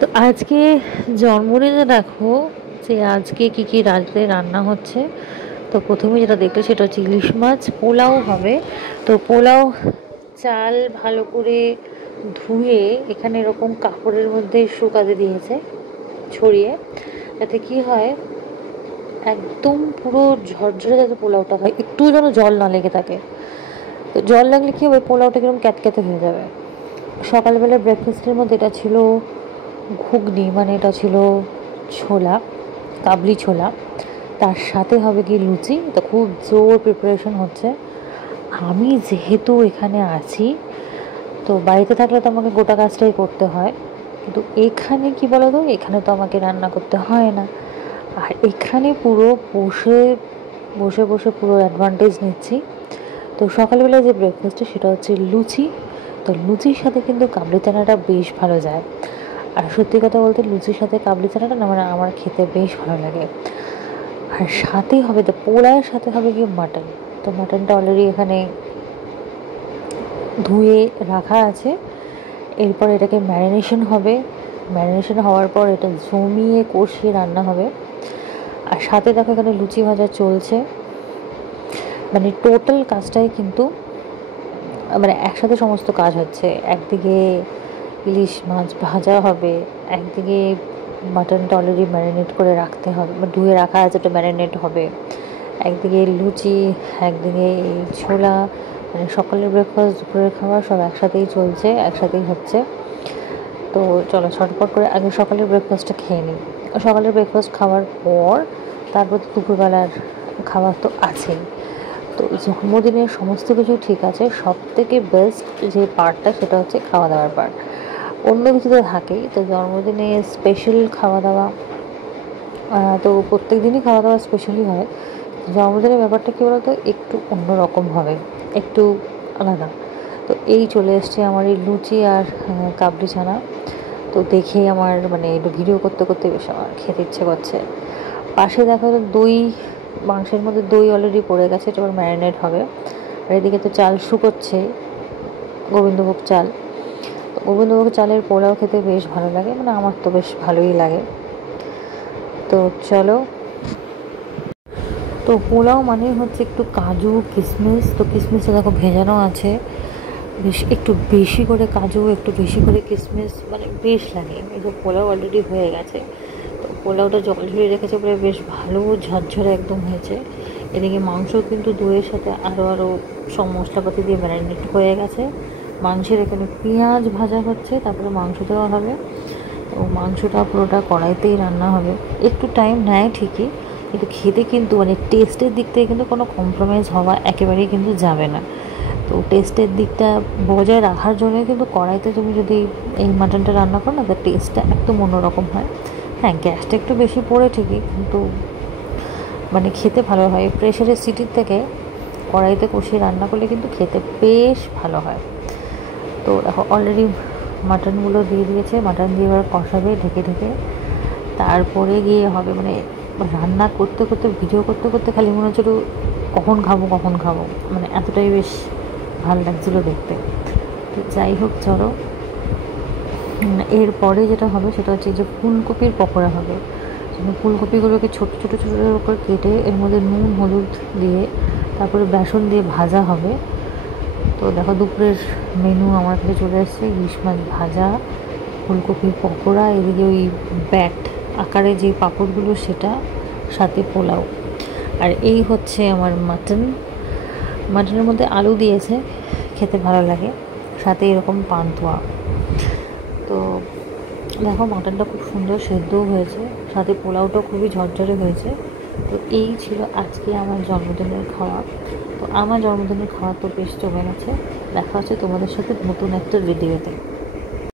তো আজকে জন্মদিনে দেখো যে আজকে কি কি রাতে রান্না হচ্ছে। তো প্রথমে যেটা দেখলে সেটা হচ্ছে ইলিশ মাছ পোলাও হবে। তো পোলাও চাল ভালো করে ধুয়ে এখানে এরকম কাপড়ের মধ্যে শুকাতে দিয়েছে ছড়িয়ে, যাতে কি হয় একদম পুরো ঝরঝরে যাতে পোলাওটা হয়, একটু যেন জল না লেগে থাকে। তো জল লাগলে কি হবে, পোলাওটা কিরকম ক্যাতক্যাতে হয়ে যাবে। সকালবেলা ব্রেকফাস্টের মধ্যে এটা ছিল ঘুগনি, মানে এটা ছিল ছোলা, কাবলি ছোলা। তার সাথে হবে কি লুচি। তো খুব জোর প্রিপারেশন হচ্ছে। আমি যেহেতু এখানে আছি, তো বাড়িতে থাকলে তো আমাকে গোটা কাজটাই করতে হয়, কিন্তু এখানে কি বলো তো, এখানে তো আমাকে রান্না করতে হয় না। আর এখানে পুরো বসে বসে বসে পুরো অ্যাডভান্টেজ নিচ্ছি। তো সকালবেলা যে ব্রেকফাস্টটা সেটা হচ্ছে লুচি। তো লুচির সাথে কিন্তু কাবলি চানাটা বেশ ভালো যায়। আর সত্যি কথা বলতে লুচির সাথে কাবলি চানাটা না, মানে আমার খেতে বেশ ভালো লাগে। আর সাথে হবে, তো পোলাওয়ের সাথে হবে কি মাটন। তো মাটনটা অলরেডি এখানে ধুয়ে রাখা আছে। এরপর এটাকে ম্যারিনেশন হবে। ম্যারিনেশন হওয়ার পর এটা জমিয়ে কষিয়ে রান্না হবে। আর সাথে দেখো এখানে লুচি ভাজা চলছে। মানে টোটাল কাজটাই কিন্তু মানে একসাথে সমস্ত কাজ হচ্ছে। একদিকে ইলিশ মাছ ভাজা হবে, একদিকে মাটনটা অলরেডি ম্যারিনেট করে রাখতে হবে, মানে ধুয়ে রাখা আছে, ওটা ম্যারিনেট হবে। একদিকে লুচি, একদিকে এই ছোলা, মানে সকালের ব্রেকফাস্ট দুপুরের খাবার সব একসাথেই চলছে, একসাথেই হচ্ছে। তো চলো ঝটপট করে আগে সকালের ব্রেকফাস্টটা খেয়ে নিই। সকালের ব্রেকফাস্ট খাওয়ার পর তারপর তো দুপুরবেলার খাবার তো আছেই। তো জন্মদিনের সমস্ত কিছু ঠিক আছে, সব থেকে বেস্ট যে পার্টটা সেটা হচ্ছে খাওয়া দাওয়ার পার্ট। অন্য কিছু তো থাকেই, তো জন্মদিনে স্পেশাল খাওয়া দাওয়া। তো প্রত্যেক দিনই খাওয়া দাওয়া স্পেশালি হয়। জন্মদিনের ব্যাপারটা কী বলতো, একটু অন্যরকম হবে, একটু আলাদা। তো এই চলে এসছে আমার এই লুচি আর কাবলি ছানা। তো দেখেই আমার মানে একটু ভিডিও করতে করতে বেশ আমার খেতে ইচ্ছে করছে। পাশে দেখা যায় দই, মাংসের মধ্যে দই অলরেডি পড়ে গেছে, এটা এবার ম্যারিনেট হবে। আর এদিকে তো চাল শুকোচ্ছে, গোবিন্দভোগ চাল। তো গোবিন্দভোগ চালের পোলাও খেতে বেশ ভালো লাগে, মানে আমার তো বেশ ভালোই লাগে। তো চলো, তো পোলাও মানে হচ্ছে একটু কাজু কিশমিশ। তো কিশমিশটা দেখো ভেজানো আছে, বেশ একটু বেশি করে কাজু, একটু বেশি করে কিশমিশ, মানে বেশ লাগে। এই যে পোলাও অলরেডি হয়ে গেছে, তো পোলাওটা জল ঝরিয়ে রেখেছে বলে বেশ ভালো ঝরঝরে একদম হয়েছে। এদিকে মাংস কিন্তু দইয়ের সাথে আরও সব মশলাপাতি দিয়ে ম্যারিনেট হয়ে গেছে। মাংসের এখানে পেঁয়াজ ভাজা হচ্ছে, তারপরে মাংস দেওয়া হবে। তো মাংসটা পুরোটা কড়াইতেই রান্না হবে। একটু টাইম নেয় ঠিকই, কিন্তু খেতে কিন্তু মানে টেস্টের দিক থেকে কিন্তু কোনো কম্প্রোমাইজ হওয়া একেবারেই কিন্তু যাবে না। তো টেস্টের দিকটা বজায় রাখার জন্য কিন্তু কড়াইতে তুমি যদি এই মাটনটা রান্না করো না, তার টেস্টটা একদম অন্যরকম হয়। হ্যাঁ, গ্যাসটা একটু বেশি পড়ে ঠিকই, কিন্তু মানে খেতে ভালো হয়। প্রেশারের সিটির থেকে কড়াইতে কষিয়ে রান্না করলে কিন্তু খেতে বেশ ভালো হয়। তো দেখো অলরেডি মাটনগুলো দিয়ে দিয়েছে, মাটন দিয়ে এবার কষাবে ঢেকে ঢেকে। তারপরে গিয়ে হবে, মানে রান্না করতে করতে ভিডিও করতে করতে খালি মনে হচ্ছিল কখন খাবো কখন খাবো, মানে এতটাই বেশ ভালো লাগছিলো দেখতে। তো যাই হোক চলো, এরপরে যেটা হবে সেটা হচ্ছে যে ফুলকপির পকোড়া হবে। ফুলকপিগুলোকে ছোটো ছোটো ছোটো করে কেটে এর মধ্যে নুন হলুদ দিয়ে তারপরে বেসন দিয়ে ভাজা হবে। তো দেখো দুপুরের মেনু আমার কাছে চলে এসেছে, ইলিশ মাছ ভাজা, ফুলকপির পকোড়া, এদিকে ওই ব্যাট আকারে যে পাঁপড়গুলো সেটা, সাথে পোলাও। আর এই হচ্ছে আমার মাটন। মাটনের মধ্যে আলু দিয়েছে, খেতে ভালো লাগে, সাথে এরকম পান্তুয়া। তো দেখো মাটনটা খুব সুন্দর সেদ্ধও হয়েছে, সাথে পোলাওটাও খুবই ঝরঝরে হয়েছে। তো এই ছিল আজকে আমার জন্মদিনের খাওয়া। তো আমার জন্মদিনের খাওয়া তো বেশ জমে গেছে। দেখা হচ্ছে তোমাদের সাথে নতুন একটা ভিডিওতে।